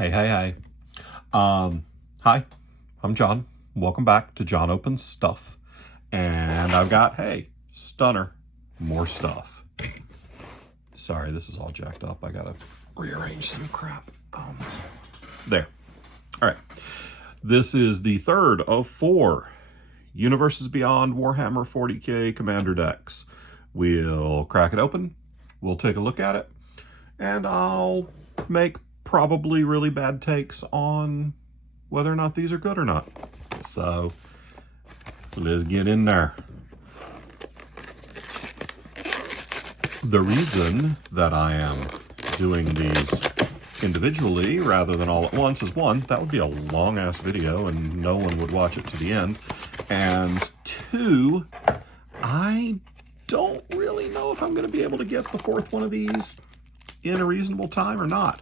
Hey. Hi, I'm John. Welcome back to John Opens Stuff. And I've got, stunner, more stuff. Sorry, this is all jacked up. I gotta rearrange some crap. There. All right. This is the third of 4 Universes Beyond Warhammer 40k Commander decks. We'll crack it open. We'll take a look at it. And I'll make probably really bad takes on whether or not these are good or not. So let's get in there. The reason that I am doing these individually rather than all at once is, 1, that would be a long ass video and no one would watch it to the end. And 2, I don't really know if I'm going to be able to get the 4th one of these in a reasonable time or not.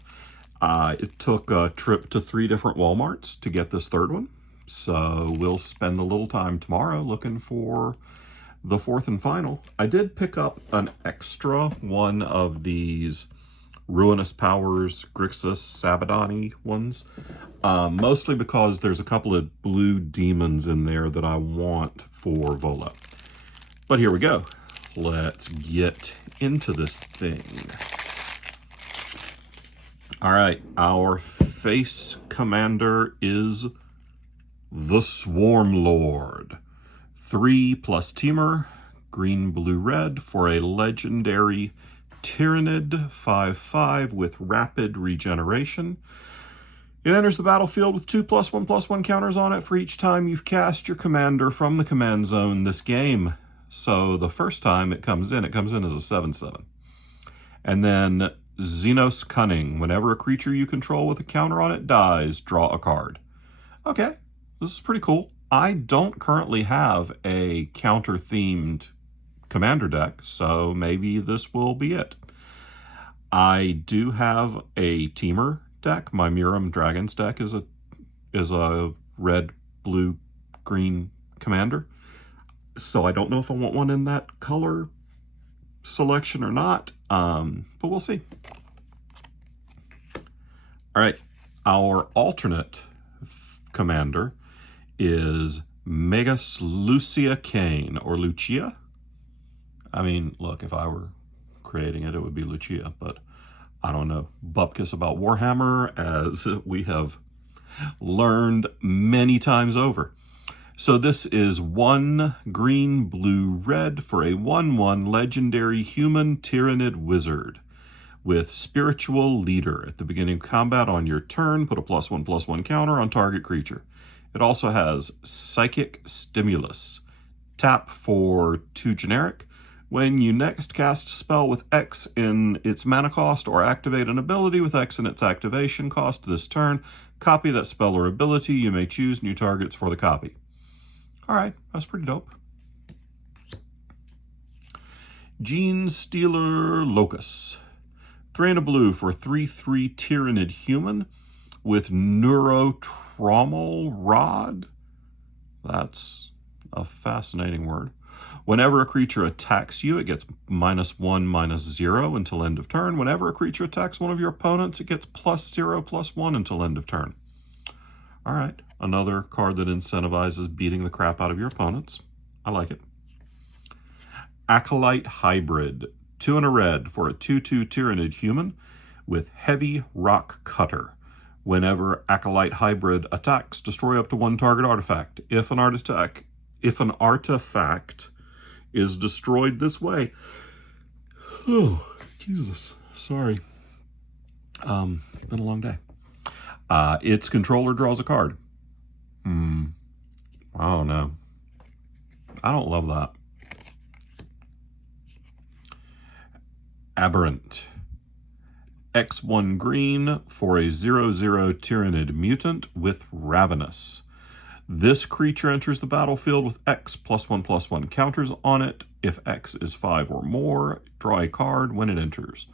It took a trip to 3 different Walmarts to get this 3rd one. So we'll spend a little time tomorrow looking for the 4th and final. I did pick up an extra one of these Ruinous Powers, Grixis, Sabadani ones. Mostly because there's a couple of blue demons in there that I want for Volo. But here we go. Let's get into this thing. All right, our face commander is the Swarm Lord. 3+ Teamer, green, blue, red for a legendary Tyranid 5/5 with rapid regeneration. It enters the battlefield with 2+1/+1 counters on it for each time you've cast your commander from the command zone this game. So the first time it comes in as a 7/7. And then Xenos Cunning. Whenever a creature you control with a counter on it dies, draw a card. Okay, this is pretty cool. I don't currently have a counter-themed commander deck, so maybe this will be it. I do have a Teamer deck. My Miram Dragons deck is a red, blue, green commander. So I don't know if I want one in that color selection or not, but we'll see. All right, our alternate commander is Megas Lucia Kane, or Lucia. I mean, look, if I were creating it, it would be Lucia, but I don't know bupkis about Warhammer, as we have learned many times over. So this is 1 green, blue, red for a 1/1 legendary human Tyranid wizard with spiritual leader. At the beginning of combat on your turn, put a +1/+1 counter on target creature. It also has psychic stimulus. Tap for 2 generic. When you next cast a spell with X in its mana cost or activate an ability with X in its activation cost this turn, copy that spell or ability. You may choose new targets for the copy. All right, that's pretty dope. Gene Stealer Locus. 3 and a blue for 3/3 Tyranid human with Neurotromal Rod. That's a fascinating word. Whenever a creature attacks you, it gets -1/-0 until end of turn. Whenever a creature attacks one of your opponents, it gets +0/+1 until end of turn. All right, another card that incentivizes beating the crap out of your opponents. I like it. Acolyte Hybrid. 2 and a red for a 2/2 Tyranid human with Heavy Rock Cutter. Whenever Acolyte Hybrid attacks, destroy up to 1 target artifact. If an artifact is destroyed this way. Oh, Jesus. Sorry. Been a long day. Its controller draws a card. I don't know. I don't love that. Aberrant. X1 green for a 0/0 Tyranid mutant with Ravenous. This creature enters the battlefield with X +1/+1 counters on it. If X is 5 or more, draw a card when it enters.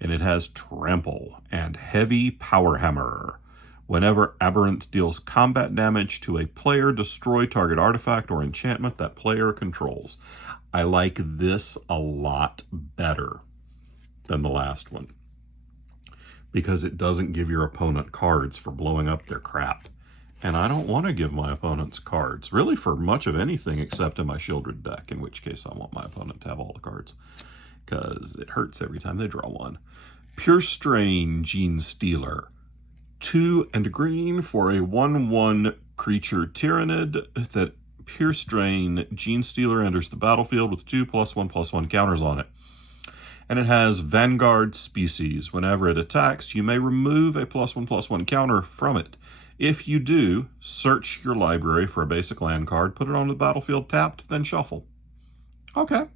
And it has Trample and Heavy Power Hammer. Whenever Aberrant deals combat damage to a player, destroy target artifact or enchantment that player controls. I like this a lot better than the last one. because it doesn't give your opponent cards for blowing up their crap. And I don't want to give my opponents cards, really for much of anything except in my Shieldred deck, in which case I want my opponent to have all the cards, because it hurts every time they draw one. Pure Strain Gene Stealer. 2 and a green for a 1/1 creature Tyranid that Pure Strain Gene Stealer enters the battlefield with 2+1/+1 counters on it. And it has Vanguard Species. Whenever it attacks, you may remove a +1/+1 counter from it. If you do, search your library for a basic land card, put it on the battlefield tapped, then shuffle. Okay.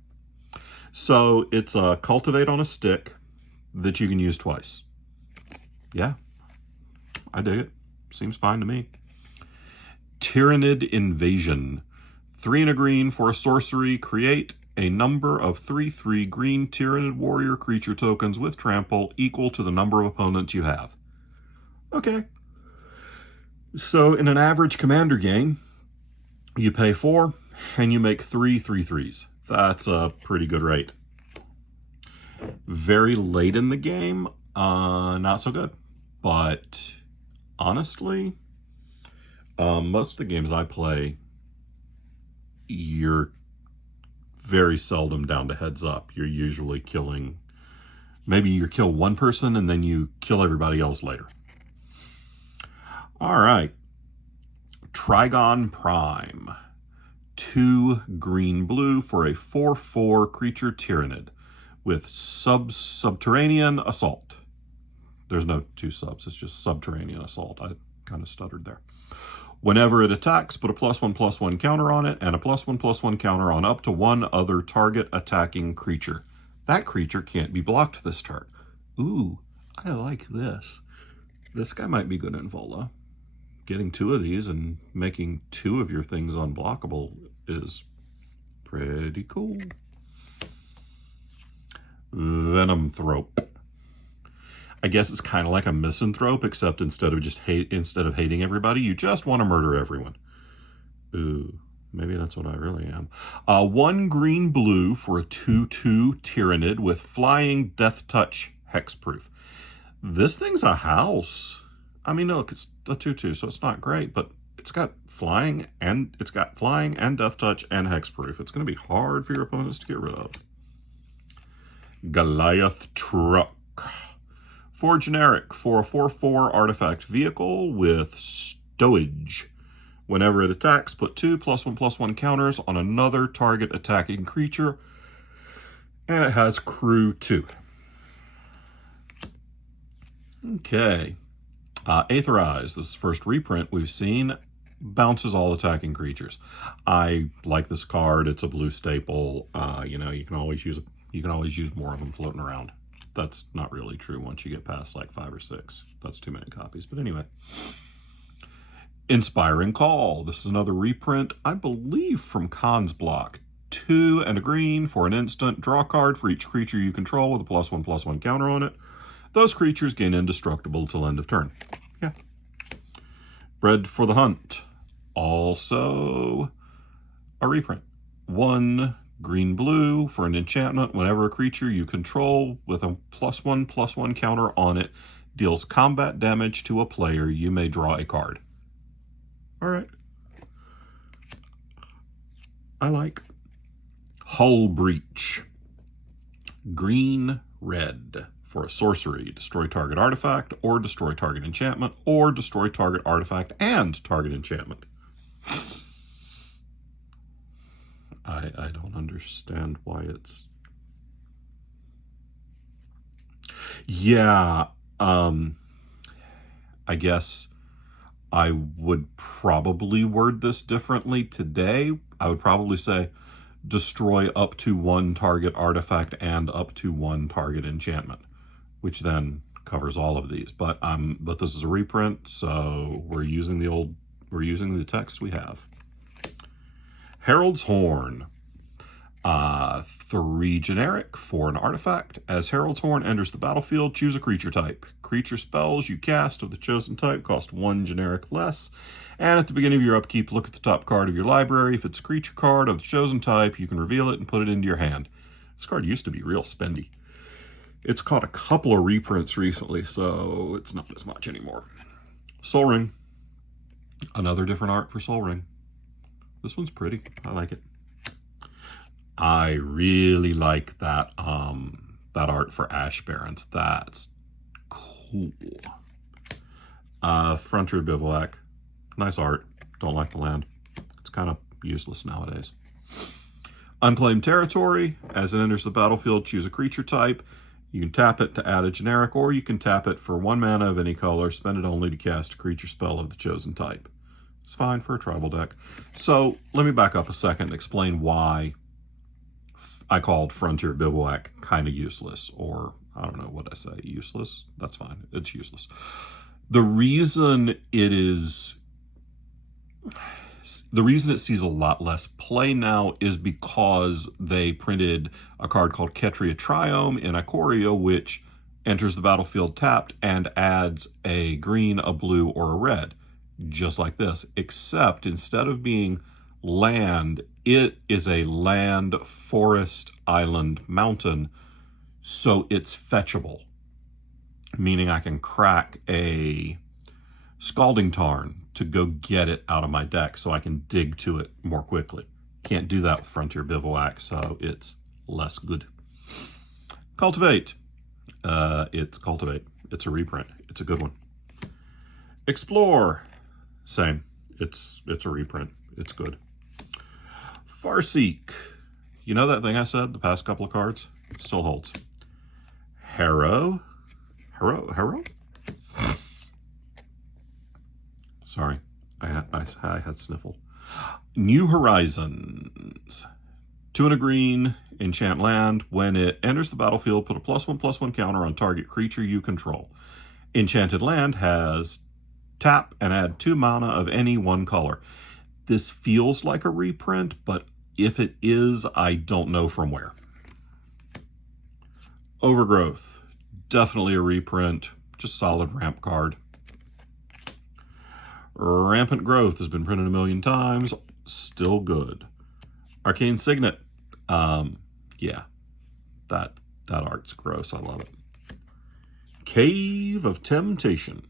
So it's a Cultivate on a stick that you can use twice. Yeah, I dig it. Seems fine to me. Tyranid Invasion. 3 and a green for a sorcery. Create a number of 3/3 green Tyranid warrior creature tokens with trample equal to the number of opponents you have. Okay. So in an average Commander game, you pay 4 and you make 3 3/3s. That's a pretty good rate. Very late in the game, not so good. But honestly, most of the games I play, you're very seldom down to heads up. You're usually killing, maybe you kill one person and then you kill everybody else later. All right. Trigon Prime. 2 green-blue for a 4/4 creature Tyranid with Subterranean Assault. There's no 2 subs, it's just Subterranean Assault. I kind of stuttered there. Whenever it attacks, put a +1/+1 counter on it and a +1/+1 counter on up to 1 other target attacking creature. That creature can't be blocked this turn. Ooh, I like this. This guy might be good in Vola. Getting 2 of these and making 2 of your things unblockable is pretty cool. Venomthrope. I guess it's kind of like a misanthrope, except instead of hating everybody, you just want to murder everyone. Ooh, maybe that's what I really am. 1 green-blue for a 2/2 Tyranid with flying Death Touch hexproof. This thing's a house. I mean, look, it's a 2/2, so it's not great, but it's got flying and Death Touch and hexproof. It's going to be hard for your opponents to get rid of. Goliath Truck. 4 generic for a 4/4 artifact vehicle with stowage. Whenever it attacks, put 2 +1/+1 counters on another target attacking creature, and it has crew 2. Okay. Aetherize, this is the first reprint we've seen, bounces all attacking creatures. I like this card. It's a blue staple. You know, you can always use more of them floating around. That's not really true once you get past like 5 or 6. That's too many copies. But anyway. Inspiring Call. This is another reprint, I believe, from Khan's block. 2 and a green for an instant. Draw a card for each creature you control with a +1/+1 counter on it. Those creatures gain indestructible till end of turn. Yeah. Bred for the Hunt. Also a reprint. 1 green-blue for an enchantment. Whenever a creature you control with a +1/+1 counter on it deals combat damage to a player, you may draw a card. All right. I like. Hull Breach. Green-red. For a sorcery, destroy target artifact, or destroy target enchantment, or destroy target artifact and target enchantment. I don't understand why it's... Yeah, I guess I would probably word this differently today. I would probably say destroy up to 1 target artifact and up to 1 target enchantment, which then covers all of these. But this is a reprint, so we're using the text we have. Herald's Horn. 3 generic for an artifact. As Herald's Horn enters the battlefield, choose a creature type. Creature spells you cast of the chosen type cost 1 generic less. And at the beginning of your upkeep, look at the top card of your library. If it's a creature card of the chosen type, you can reveal it and put it into your hand. This card used to be real spendy. It's caught a couple of reprints recently, so it's not as much anymore. Sol Ring. Another different art for Sol Ring. This one's pretty. I like it. I really like that that art for Ash Barrens. That's cool. Frontier Bivouac. Nice art. Don't like the land. It's kind of useless nowadays. Unclaimed Territory. As it enters the battlefield, choose a creature type. You can tap it to add a generic, or you can tap it for 1 mana of any color, spend it only to cast a creature spell of the chosen type. It's fine for a tribal deck. So let me back up a second and explain why I called Frontier Bivouac kind of useless, or I don't know what I say, useless? That's fine, it's useless. The reason it sees a lot less play now is because they printed a card called Ketria Triome in Ikoria, which enters the battlefield tapped and adds a green, a blue, or a red, just like this, except instead of being land, it is a land, forest, island, mountain, so it's fetchable, meaning I can crack a Scalding Tarn to go get it out of my deck so I can dig to it more quickly. Can't do that with Frontier Bivouac, so it's less good. Cultivate. It's Cultivate. It's a reprint. It's a good one. Explore. Same. It's a reprint. It's good. Farseek. You know that thing I said, the past couple of cards? Still holds. Harrow. Sorry, I had sniffled. New Horizons. 2 and a green, enchant land. When it enters the battlefield, put a +1/+1 counter on target creature you control. Enchanted land has tap and add 2 mana of any 1 color. This feels like a reprint, but if it is, I don't know from where. Overgrowth. Definitely a reprint. Just solid ramp card. Rampant Growth has been printed a million times. Still good. Arcane Signet. Yeah. That art's gross. I love it. Cave of Temptation.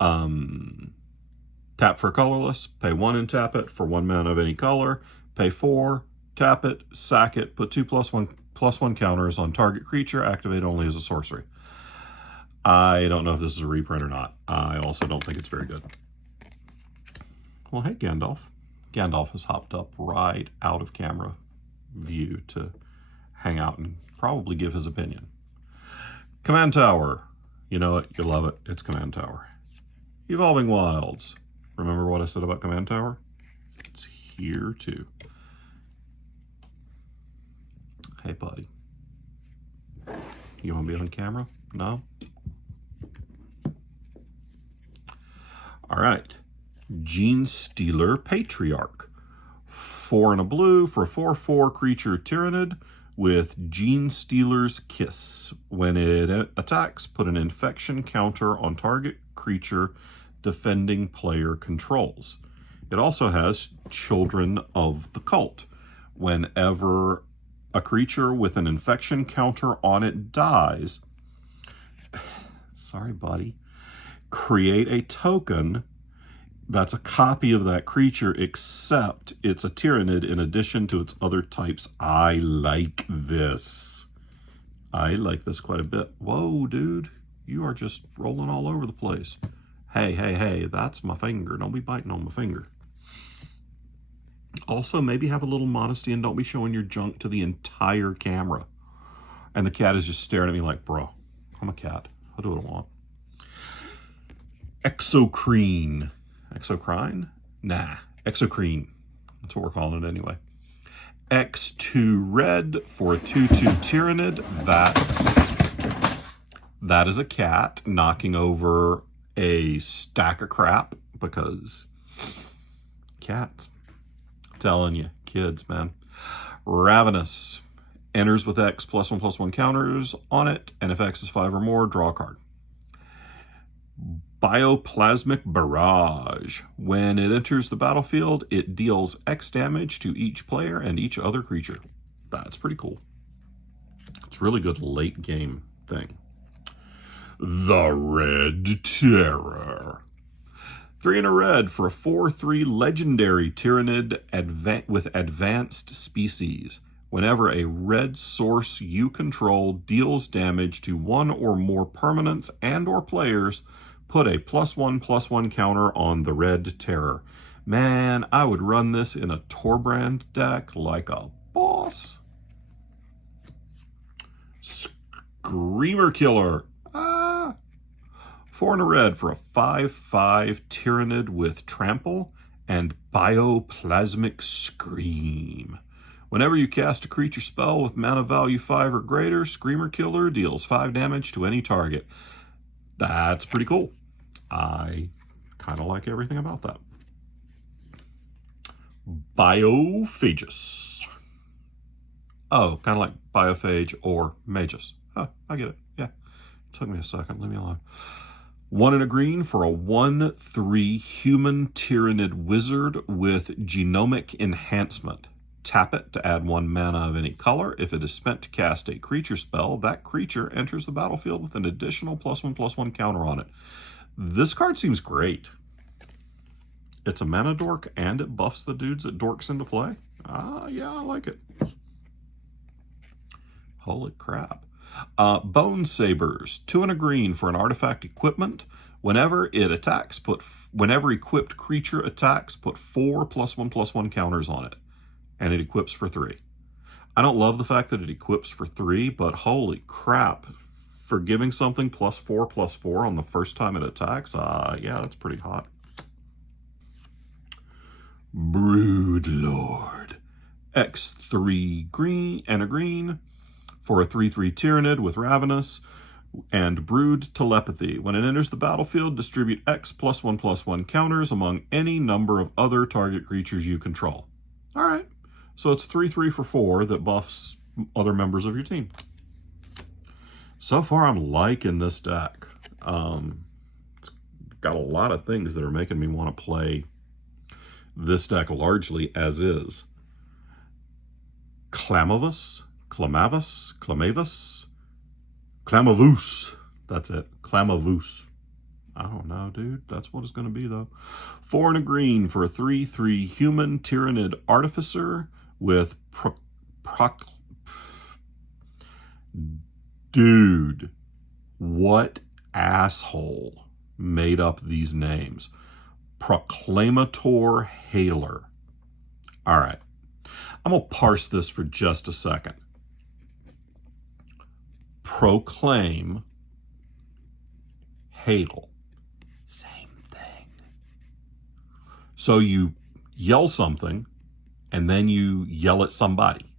Tap for colorless. Pay 1 and tap it for 1 mana of any color. Pay 4. Tap it. Sack it. Put 2 +1/+1 counters on target creature. Activate only as a sorcery. I don't know if this is a reprint or not. I also don't think it's very good. Well, hey, Gandalf. Gandalf has hopped up right out of camera view to hang out and probably give his opinion. Command Tower. You know it. You love it. It's Command Tower. Evolving Wilds. Remember what I said about Command Tower? It's here too. Hey, buddy. You want to be on camera? No? All right. Gene Stealer Patriarch. 4 and a blue for a 4/4 creature Tyranid with Gene Stealer's Kiss. When it attacks, put an infection counter on target creature defending player controls. It also has Children of the Cult. Whenever a creature with an infection counter on it dies, sorry buddy, create a token that's a copy of that creature, except it's a Tyranid in addition to its other types. I like this. I like this quite a bit. Whoa, dude. You are just rolling all over the place. Hey, that's my finger. Don't be biting on my finger. Also, maybe have a little modesty and don't be showing your junk to the entire camera. And the cat is just staring at me like, bro, I'm a cat. I'll do what I want. Exocrine. Exocrine? Nah, Exocrine. That's what we're calling it anyway. X2 red for a 2/2 Tyranid. That is a cat knocking over a stack of crap because cats. I'm telling you, kids, man. Ravenous. Enters with X +1/+1 counters on it, and if X is 5 or more, draw a card. Bioplasmic Barrage. When it enters the battlefield, it deals X damage to each player and each other creature. That's pretty cool. It's really good late game thing. The Red Terror. 3 and a red for a 4/3 legendary Tyranid with advanced species. Whenever a red source you control deals damage to one or more permanents and or players, put a +1/+1 counter on the Red Terror. Man, I would run this in a Torbrand deck like a boss. Screamer Killer. 4 and a red for a 5/5 Tyranid with Trample and Bioplasmic Scream. Whenever you cast a creature spell with mana value 5 or greater, Screamer Killer deals 5 damage to any target. That's pretty cool. I kind of like everything about that. Biophagus. Oh, kind of like Biophage or Magus. Oh, I get it. Yeah. Took me a second. Leave me alone. 1 and a green for a 1/3 human Tyranid wizard with genomic enhancement. Tap it to add 1 mana of any color. If it is spent to cast a creature spell, that creature enters the battlefield with an additional +1/+1 counter on it. This card seems great. It's a mana dork and it buffs the dudes it dorks into play. Yeah, I like it. Holy crap. Bone Sabers, 2 and a green for an artifact equipment. Whenever equipped creature attacks, put 4 +1/+1 counters on it. And it equips for 3. I don't love the fact that it equips for 3, but holy crap. For giving something +4/+4 on the first time it attacks, yeah, that's pretty hot. Broodlord. X3 green and a green for a 3/3 Tyranid with Ravenous and Brood Telepathy. When it enters the battlefield, distribute X +1/+1 counters among any number of other target creatures you control. All right, so it's 3/3 for 4 that buffs other members of your team. So far, I'm liking this deck. It's got a lot of things that are making me want to play this deck largely as is. Clamavus. That's it. Clamavus. I don't know, dude. That's what it's going to be, though. 4 and a green for a 3/3 human Tyranid Artificer with Dude, what asshole made up these names? Proclamator Hailer. All right. I'm going to parse this for just a second. Proclaim, hail. Same thing. So you yell something, and then you yell at somebody.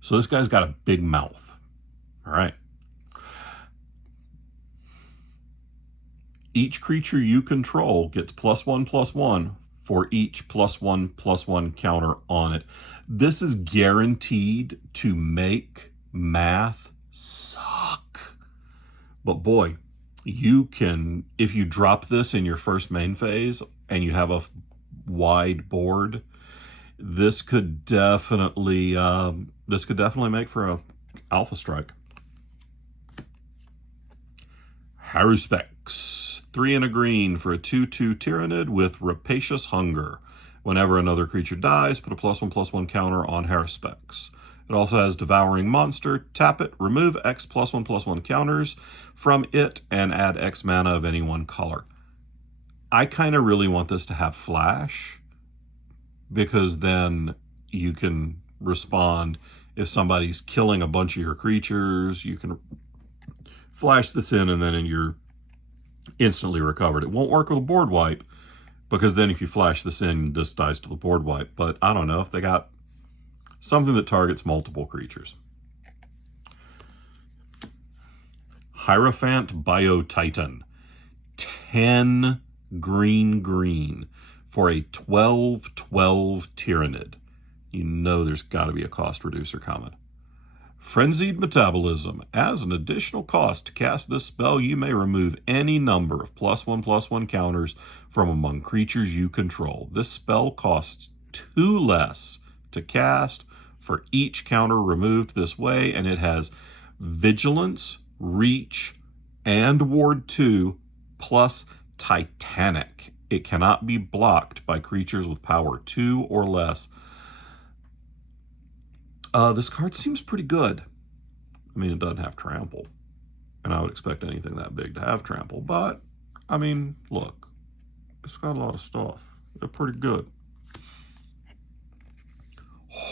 So this guy's got a big mouth. All right. Each creature you control gets +1/+1 for each +1/+1 counter on it. This is guaranteed to make math suck. But boy, you can, if you drop this in your first main phase and you have a wide board, this could definitely make for a alpha strike. Haruspex, 3 and a green for a 2/2 Tyranid with Rapacious Hunger. Whenever another creature dies, put a +1/+1 counter on Haruspex. It also has Devouring Monster. Tap it, remove X +1/+1 counters from it, and add X mana of any one color. I kind of really want this to have flash, because then you can respond if somebody's killing a bunch of your creatures. You can flash this in, and then you're instantly recovered. It won't work with a board wipe, because then if you flash this in, this dies to the board wipe. But I don't know if they got something that targets multiple creatures. Hierophant Biotitan. 10 green for a 12/12 Tyranid. You know there's got to be a cost reducer coming. Frenzied Metabolism. As an additional cost to cast this spell, you may remove any number of +1/+1 counters from among creatures you control. This spell costs 2 less to cast for each counter removed this way, and it has Vigilance, reach, and ward 2, plus Titanic. It cannot be blocked by creatures with power 2 or less. This card seems pretty good. I mean, it doesn't have Trample, and I would expect anything that big to have Trample, but, I mean, look, it's got a lot of stuff. They're pretty good.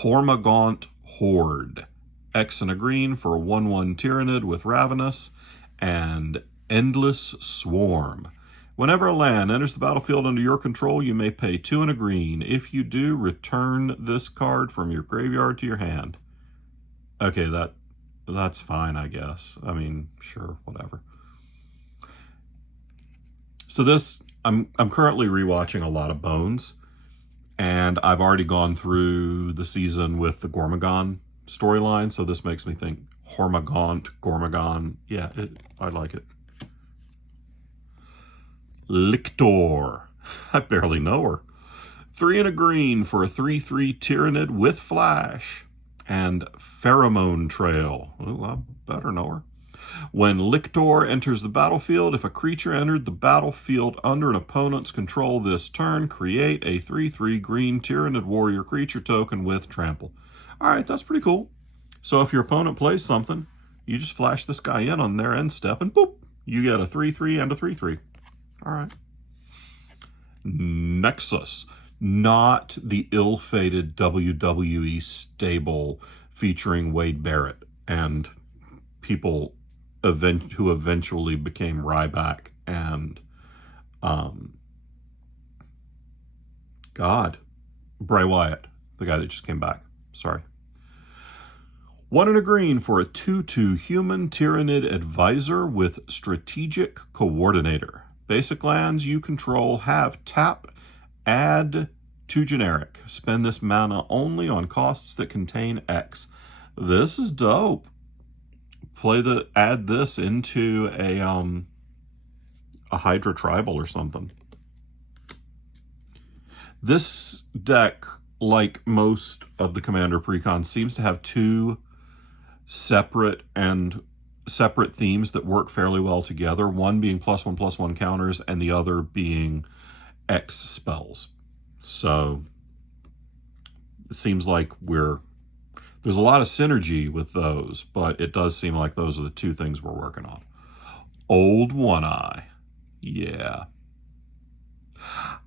Hormagaunt Horde. X and a green for a 1/1 Tyranid with Ravenous and Endless Swarm. Whenever a land enters the battlefield under your control, you may pay 2 and a green. If you do, return this card from your graveyard to your hand. Okay, that's fine, I guess. I mean, sure, whatever. So this, I'm currently rewatching a lot of Bones, and I've already gone through the season with the Gormagon storyline, so this makes me think Hormagaunt, Gormagon. Yeah, I like it. Lictor. I barely know her. 3 and a green for a 3/3 Tyranid with Flash. And Pheromone Trail. Ooh, I better know her. When Lictor enters the battlefield, if a creature entered the battlefield under an opponent's control this turn, create a 3/3 green Tyranid warrior creature token with Trample. All right, that's pretty cool. So if your opponent plays something, you just flash this guy in on their end step, and boop, you get a 3/3 and a 3/3. All right. Nexus. Not the ill-fated WWE stable featuring Wade Barrett and people who eventually became Ryback and Bray Wyatt, the guy that just came back. Sorry. 1 and a green for a 2/2 human Tyranid advisor with strategic coordinator. Basic lands you control have tap, add to generic. Spend this mana only on costs that contain X. This is dope. Add this into a Hydra Tribal or something. This deck, like most of the Commander precons, seems to have 2 separate themes that work fairly well together. One being +1/+1 counters, and the other being X spells. So it seems like there's a lot of synergy with those, but it does seem like those are the 2 things we're working on. Old One Eye. Yeah.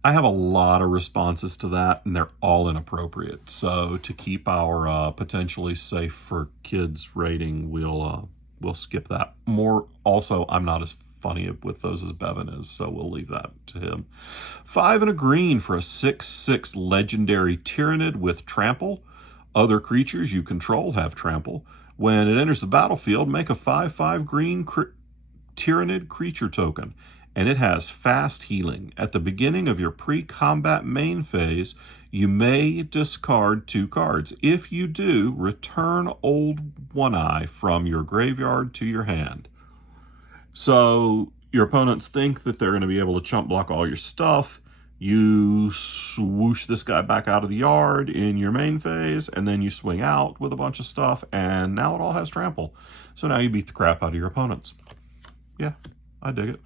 I have a lot of responses to that, and they're all inappropriate. So to keep our potentially safe for kids rating, we'll skip that. Also, I'm not as funny with those as Bevan is, so we'll leave that to him. 5 and a green for a 6/6 legendary Tyranid with Trample. Other creatures you control have Trample. When it enters the battlefield, make a 5/5 green Tyranid creature token, and it has fast healing. At the beginning of your pre-combat main phase, you may discard 2 cards. If you do, return Old One Eye from your graveyard to your hand. So your opponents think that they're going to be able to chump block all your stuff. You swoosh this guy back out of the yard in your main phase, and then you swing out with a bunch of stuff, and now it all has Trample. So now you beat the crap out of your opponents. Yeah, I dig it.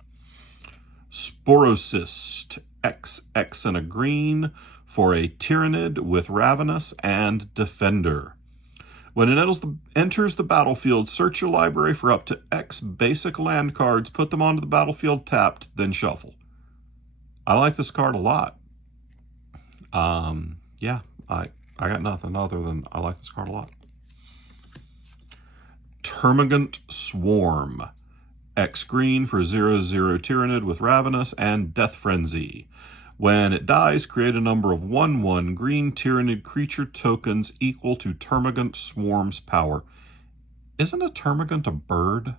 Sporocyst. XX and a green for a Tyranid with Ravenous and Defender. When it enters the battlefield, search your library for up to X basic land cards, put them onto the battlefield tapped, then shuffle. I like this card a lot. Yeah, I got nothing other than I like this card a lot. Termagant Swarm. X green for 0/0 Tyranid with Ravenous and Death Frenzy. When it dies, create a number of 1/1 green Tyranid creature tokens equal to Termagant Swarm's power. Isn't a Termagant a bird?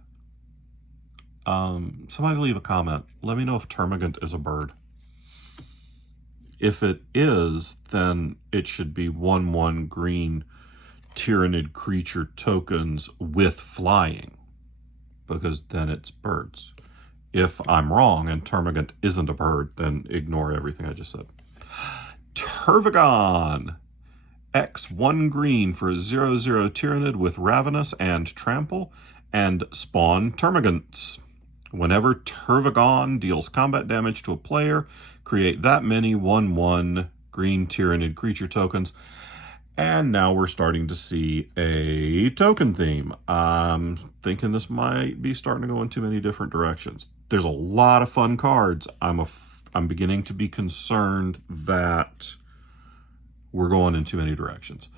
Somebody leave a comment. Let me know if Termagant is a bird. If it is, then it should be 1/1 green Tyranid creature tokens with flying, because then it's birds. If I'm wrong and Termagant isn't a bird, then ignore everything I just said. Tervigon. X 1 green for a 0/0 Tyranid with Ravenous and Trample, And spawn termagants. Whenever Tervagon deals combat damage to a player, create that many 1/1 green Tyranid creature tokens. And now we're starting to see a token theme. I'm thinking this might be starting to go in too many different directions. There's a lot of fun cards. I'm beginning to be concerned that we're going in too many directions.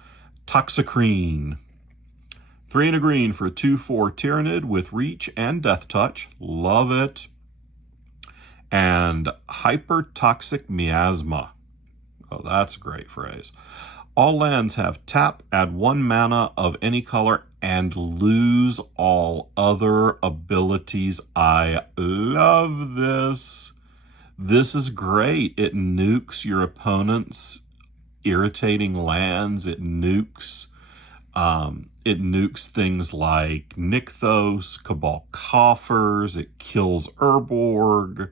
Toxicrene. 3 and a green for a 2/4 Tyranid with Reach and Death Touch. Love it. And Hypertoxic Miasma. Oh, that's a great phrase. All lands have tap, add 1 mana of any color, and lose all other abilities. I love this. This is great. It nukes your opponent's irritating lands. It nukes things like Nykthos, Cabal Coffers. It kills Urborg.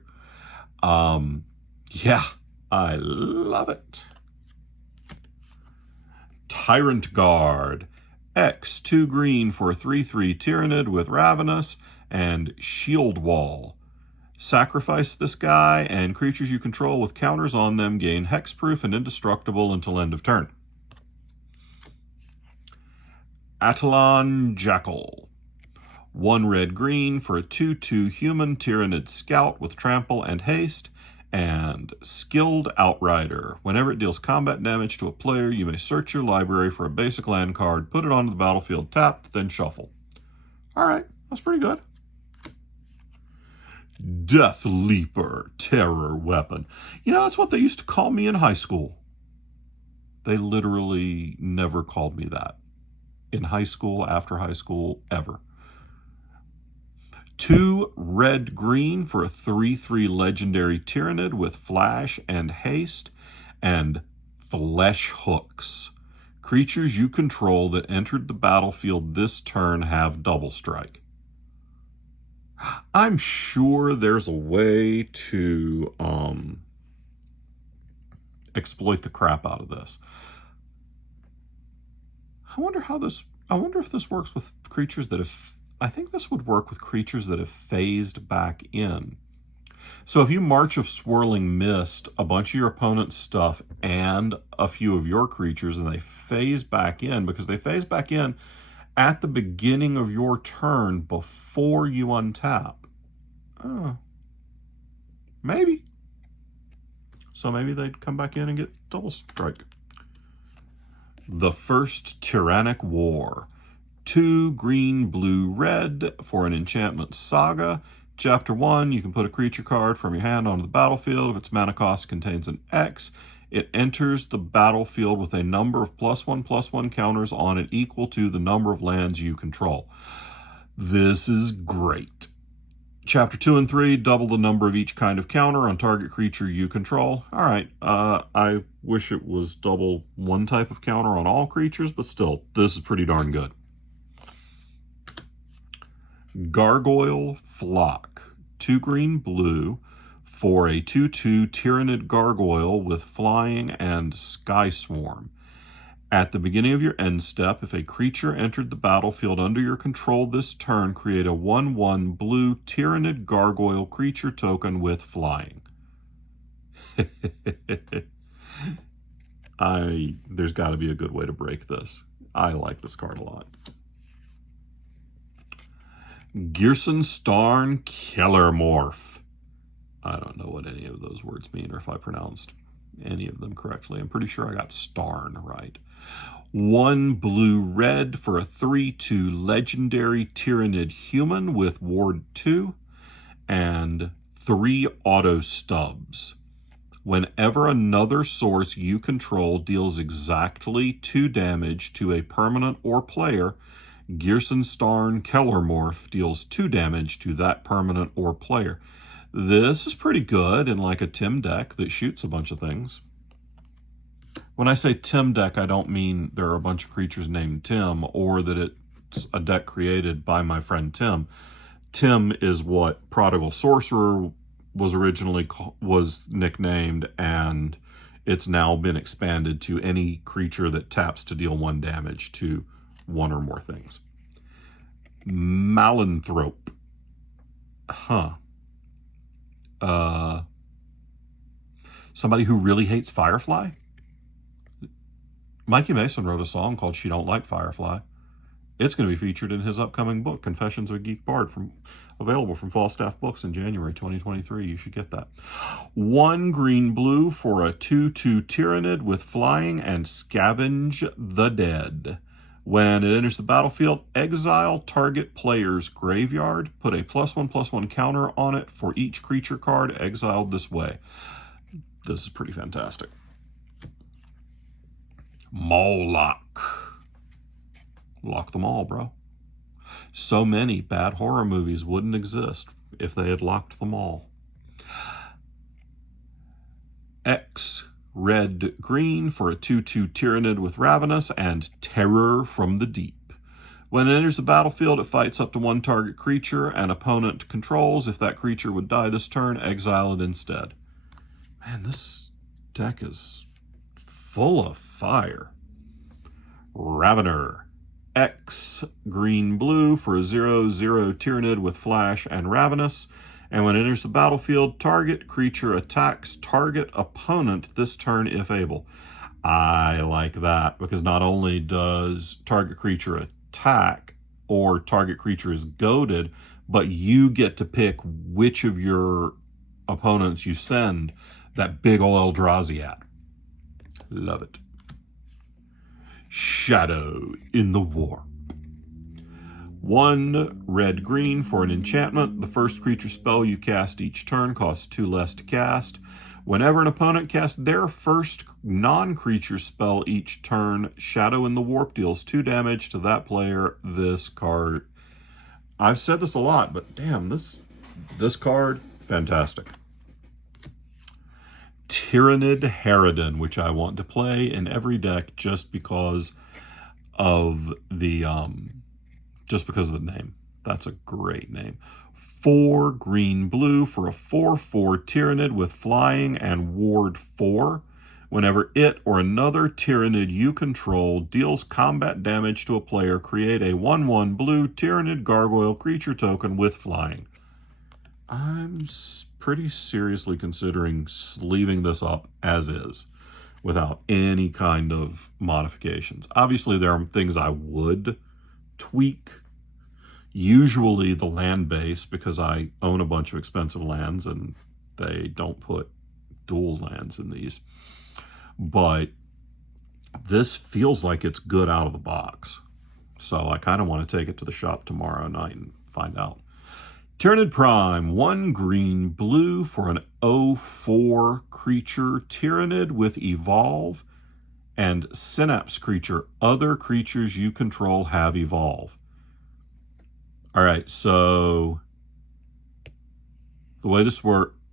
Yeah, I love it. Tyrant Guard. X, 2 green for a 3/3 Tyranid with Ravenous and Shield Wall. Sacrifice this guy, and creatures you control with counters on them gain hexproof and indestructible until end of turn. Attilan Jackal. 1 red-green for a 2/2 human Tyranid Scout with Trample and Haste, and Skilled Outrider. Whenever it deals combat damage to a player, you may search your library for a basic land card, put it onto the battlefield tapped, then shuffle. All right, that's pretty good. Death Leaper, Terror Weapon. You know, that's what they used to call me in high school. They literally never called me that. In high school, after high school, ever. 2 red-green for a 3/3 legendary Tyranid with Flash and Haste, and Flesh Hooks. Creatures you control that entered the battlefield this turn have double strike. I'm sure there's a way to exploit the crap out of this. I wonder if this works with creatures that have... I think this would work with creatures that have phased back in. So if you March of Swirling Mist a bunch of your opponent's stuff and a few of your creatures, and they phase back in, because they phase back in at the beginning of your turn before you untap. Oh, maybe. So maybe they'd come back in and get double strike. The First Tyrannic War. 2 green, blue, red for an enchantment saga. Chapter 1, you can put a creature card from your hand onto the battlefield. If its mana cost contains an X, it enters the battlefield with a number of +1/+1 counters on it equal to the number of lands you control. This is great. Chapter 2 and 3, double the number of each kind of counter on target creature you control. All right, I wish it was double one type of counter on all creatures, but still, this is pretty darn good. Gargoyle Flock. 2 green, blue for a 2/2 Tyranid Gargoyle with Flying and Sky Swarm. At the beginning of your end step, if a creature entered the battlefield under your control this turn, create a 1/1 blue Tyranid Gargoyle creature token with Flying. There's got to be a good way to break this. I like this card a lot. Gearson Starn Kellermorph. I don't know what any of those words mean or if I pronounced any of them correctly. I'm pretty sure I got Starn right. 1 blue-red for a 3/2 legendary Tyranid human with Ward 2 and 3 auto stubs. Whenever another source you control deals exactly 2 damage to a permanent or player, Gearson Starn Kellermorph deals 2 damage to that permanent or player. This is pretty good in like a Tim deck that shoots a bunch of things. When I say Tim deck, I don't mean there are a bunch of creatures named Tim or that it's a deck created by my friend Tim. Tim is what Prodigal Sorcerer was originally nicknamed, and it's now been expanded to any creature that taps to deal 1 damage to 1 or more things. Malanthrope. Somebody who really hates Firefly? Mikey Mason wrote a song called She Don't Like Firefly. It's going to be featured in his upcoming book, Confessions of a Geek Bard, available from Falstaff Books in January 2023. You should get that. 1 green-blue for a 2/2 Tyranid with flying and Scavenge the Dead. When it enters the battlefield, exile target player's graveyard. Put a +1/+1 counter on it for each creature card exiled this way. This is pretty fantastic. Moloch. Lock them all, bro. So many bad horror movies wouldn't exist if they had locked them all. X red-green for a 2/2 Tyranid with Ravenous and Terror from the Deep. When it enters the battlefield, it fights up to 1 target creature an opponent controls. If that creature would die this turn, exile it instead. Man, this deck is full of fire. Ravener. X green-blue for a 0/0 Tyranid with Flash and Ravenous. And when it enters the battlefield, target creature attacks target opponent this turn if able. I like that because not only does target creature attack or target creature is goaded, but you get to pick which of your opponents you send that big ol' Eldrazi at. Love it. Shadow in the Warp. 1 red-green for an enchantment. The first creature spell you cast each turn costs 2 less to cast. Whenever an opponent casts their first non-creature spell each turn, Shadow in the Warp deals 2 damage to that player. This card, I've said this a lot, but damn, this card, fantastic. Tyranid Haredon, which I want to play in every deck just because of the name. That's a great name. 4 green-blue for a 4/4 Tyranid with flying and ward 4. Whenever it or another Tyranid you control deals combat damage to a player, create a 1/1 blue Tyranid Gargoyle creature token with flying. I'm pretty seriously considering sleeving this up as is without any kind of modifications. Obviously, there are things I would tweak. Usually the land base, because I own a bunch of expensive lands and they don't put dual lands in these. But this feels like it's good out of the box. So I kind of want to take it to the shop tomorrow night and find out. Tyranid Prime, 1 green-blue for an 0/4 creature Tyranid with Evolve and Synapse creature. Other creatures you control have Evolve. All right, so the way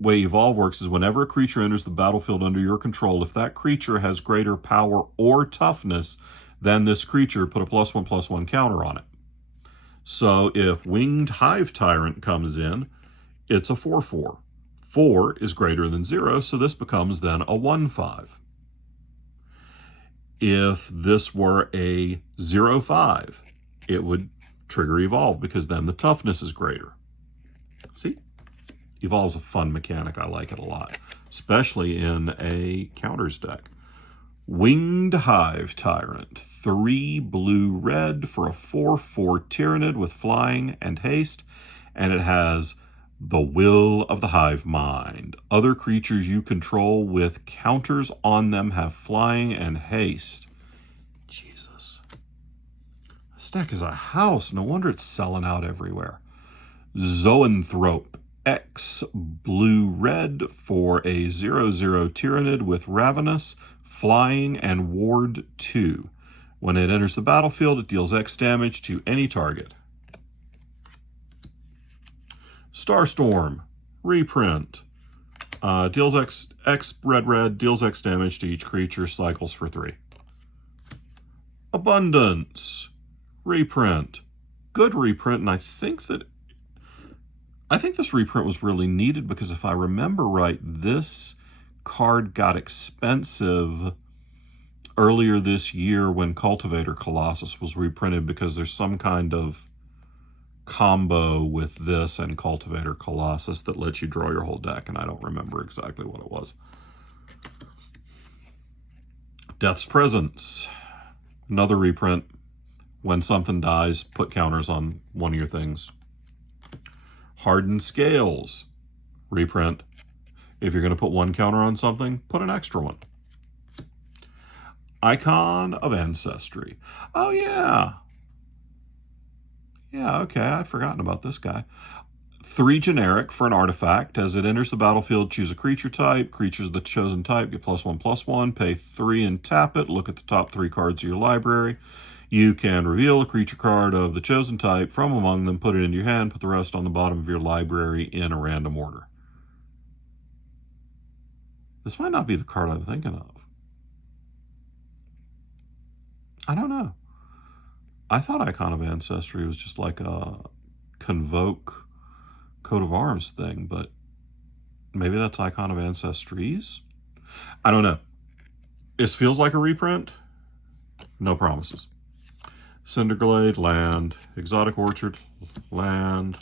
way Evolve works is whenever a creature enters the battlefield under your control, if that creature has greater power or toughness than this creature, put a +1/+1 counter on it. So if Winged Hive Tyrant comes in, it's a 4/4. 4 is greater than 0, so this becomes then a 1/5. If this were a 0/5, it would trigger Evolve because then the toughness is greater. See? Evolve's a fun mechanic. I like it a lot, especially in a counters deck. Winged Hive Tyrant, 3 blue-red for a 4/4 Tyranid with flying and haste, and it has the Will of the Hive Mind. Other creatures you control with counters on them have flying and haste. Jesus. This deck is a house. No wonder it's selling out everywhere. Zoanthrope, X blue-red for a 0/0 Tyranid with Ravenous, flying and ward 2. When it enters the battlefield, it deals X damage to any target. Starstorm, reprint. Deals X red, deals X damage to each creature, cycles for 3. Abundance, reprint. Good reprint, and I think this reprint was really needed because if I remember right, this card got expensive earlier this year when Cultivator Colossus was reprinted because there's some kind of combo with this and Cultivator Colossus that lets you draw your whole deck, and I don't remember exactly what it was. Death's Presence. Another reprint. When something dies, put counters on one of your things. Hardened Scales. Reprint. If you're going to put one counter on something, put an extra one. Icon of Ancestry. Oh, yeah. Yeah, okay, I'd forgotten about this guy. 3 generic for an artifact. As it enters the battlefield, choose a creature type. Creatures of the chosen type get +1/+1. Pay 3 and tap it. Look at the top 3 cards of your library. You can reveal a creature card of the chosen type from among them, put it into your hand, put the rest on the bottom of your library in a random order. This might not be the card I'm thinking of. I don't know. I thought Icon of Ancestry was just like a Convoke Coat of Arms thing, but maybe that's Icon of Ancestries? I don't know. This feels like a reprint. No promises. Cinderglade, land. Exotic Orchard, land.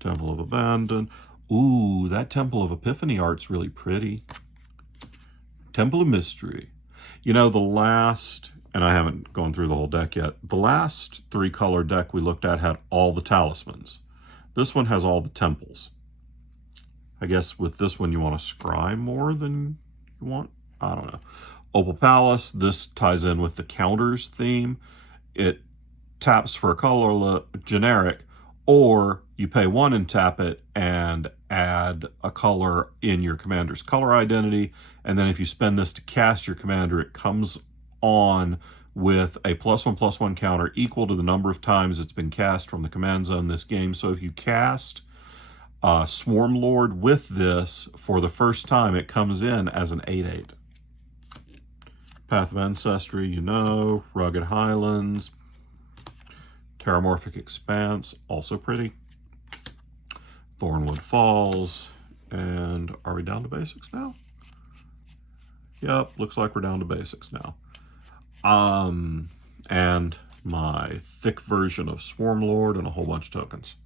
Temple of Abandon. Ooh, that Temple of Epiphany art's really pretty. Temple of Mystery. You know, the last, and I haven't gone through the whole deck yet, the last 3-color deck we looked at had all the talismans. This one has all the temples. I guess with this one you want to scry more than you want? I don't know. Opal Palace, this ties in with the counters theme. It taps for a color generic, or you pay 1 and tap it and add a color in your commander's color identity. And then if you spend this to cast your commander, it comes on with a +1/+1 counter equal to the number of times it's been cast from the command zone this game. So if you cast Swarm Lord with this for the first time, it comes in as an 8/8. Path of Ancestry, you know. Rugged Highlands. Terramorphic Expanse, also pretty. Thornwood Falls. And are we down to basics now? Yep, looks like we're down to basics now. And my thick version of Swarm Lord and a whole bunch of tokens.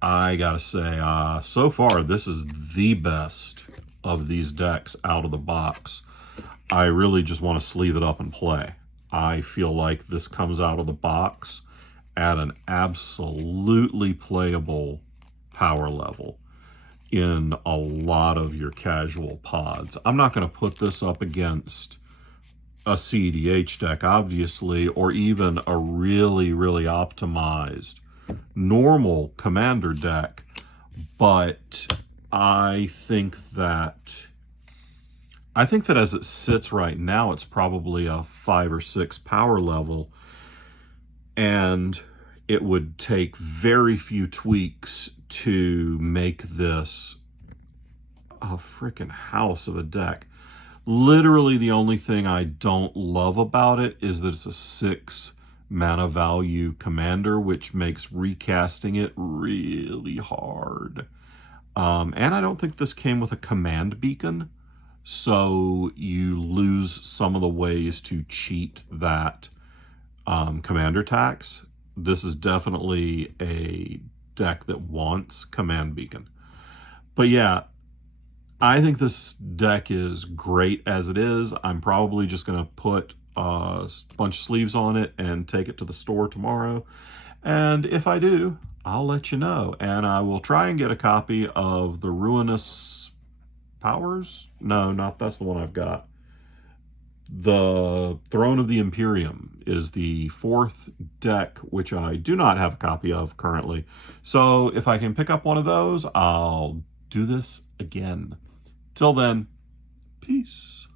I gotta say, so far, this is the best of these decks out of the box. I really just want to sleeve it up and play. I feel like this comes out of the box at an absolutely playable power level in a lot of your casual pods. I'm not going to put this up against a CEDH deck, obviously, or even a really, really optimized normal commander deck, but I think that as it sits right now, it's probably a 5 or 6 power level, and it would take very few tweaks to make this a freaking house of a deck. Literally, the only thing I don't love about it is that it's a 6 mana value commander, which makes recasting it really hard. And I don't think this came with a command beacon, so you lose some of the ways to cheat that commander tax. This is definitely a deck that wants command beacon. But yeah, I think this deck is great as it is. I'm probably just going to put a bunch of sleeves on it and take it to the store tomorrow. And if I do, I'll let you know. And I will try and get a copy of the Ruinous Powers? No, not that's the one I've got. The Throne of the Imperium is the 4th deck, which I do not have a copy of currently. So if I can pick up one of those, I'll do this again. Till then, peace.